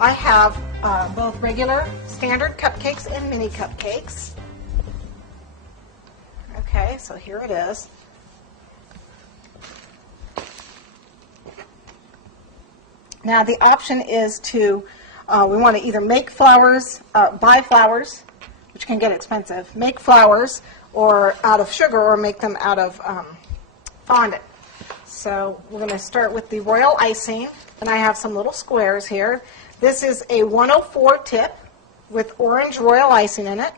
I have both regular standard cupcakes and mini cupcakes. Okay, so here it is. Now the option is to, we want to either make flowers, buy flowers, which can get expensive, make flowers or out of sugar, or make them out of fondant. So we're going to start with the royal icing, and I have some little squares here. This is a 104 tip with orange royal icing in it.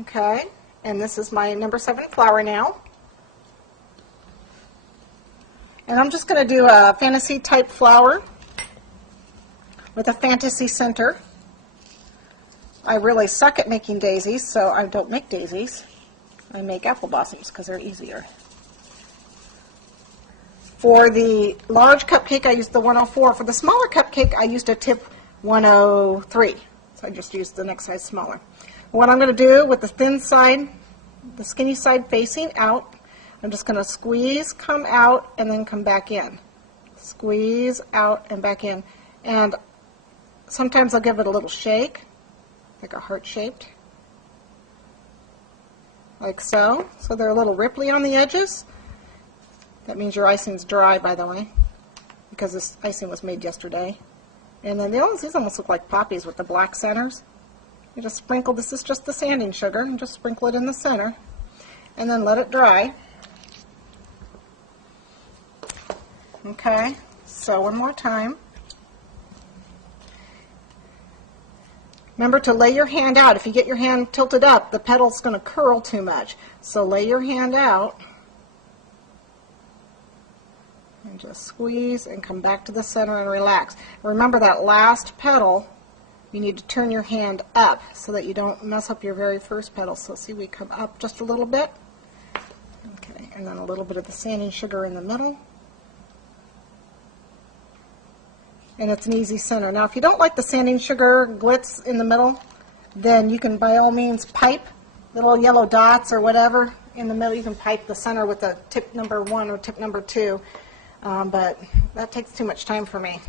Okay, and this is my number 7 flower now. And I'm just going to do a fantasy type flower with a fantasy center. I really suck at making daisies, so I don't make daisies. I make apple blossoms because they're easier. For the large cupcake, I used the 104. For the smaller cupcake, I used a tip 103. So I just used the next size smaller. What I'm going to do with the thin side, the skinny side facing out, I'm just going to squeeze, come out, and then come back in. Squeeze out and back in. And sometimes I'll give it a little shake, like a heart-shaped, like so. So they're a little ripply on the edges. That means your icing's dry, by the way, because this icing was made yesterday. And then these almost look like poppies with the black centers. You just sprinkle, this is just the sanding sugar, and just sprinkle it in the center, and then let it dry. Okay, so one more time. Remember to lay your hand out. If you get your hand tilted up, the petal's going to curl too much. So lay your hand out and just squeeze and come back to the center and relax. Remember that last petal, you need to turn your hand up so that you don't mess up your very first petal. So see, we come up just a little bit. Okay, and then a little bit of the sanding sugar in the middle. And it's an easy center. Now, if you don't like the sanding sugar glitz in the middle, then you can by all means pipe little yellow dots or whatever in the middle. You can pipe the center with a tip number 1 or tip number 2, but that takes too much time for me.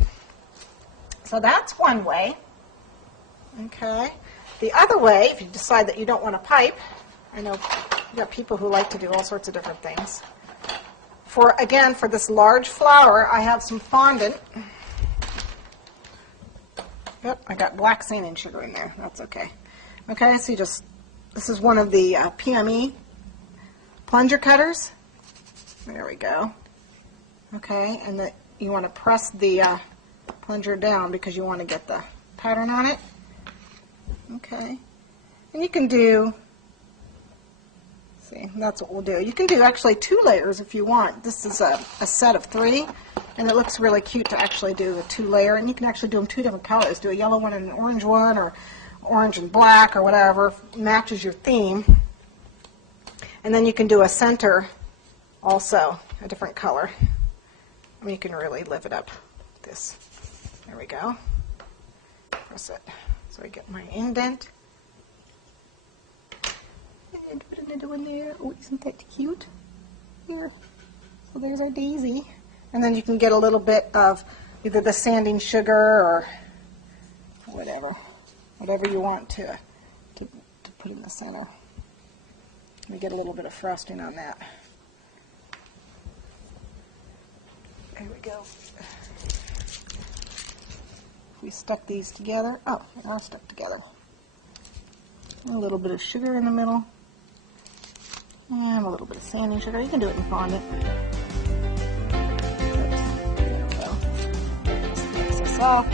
So that's one way. Okay. The other way, if you decide that you don't want to pipe, I know you got people who like to do all sorts of different things. Again, for this large flower, I have some fondant. Yep, I got black sanding sugar in there. That's okay. Okay, so this is one of the PME plunger cutters. There we go. Okay, and you want to press the plunger down because you want to get the pattern on it. Okay, and you can do, see, that's what we'll do. You can do actually 2 layers if you want. This is a set of 3. And it looks really cute to actually do a 2-layer, and you can actually do them 2 different colors. Do a yellow one and an orange one, or orange and black, or whatever matches your theme. And then you can do a center also, a different color. I mean, you can really live it up. This. There we go. Press it so I get my indent. And put another one there. Oh, isn't that cute? Here. So there's our daisy. And then you can get a little bit of either the sanding sugar or whatever you want to put in the center. Let me get a little bit of frosting on that. There we go. We stuck these together. Oh, they are stuck together. A little bit of sugar in the middle. And a little bit of sanding sugar. You can do it in fondant. Up.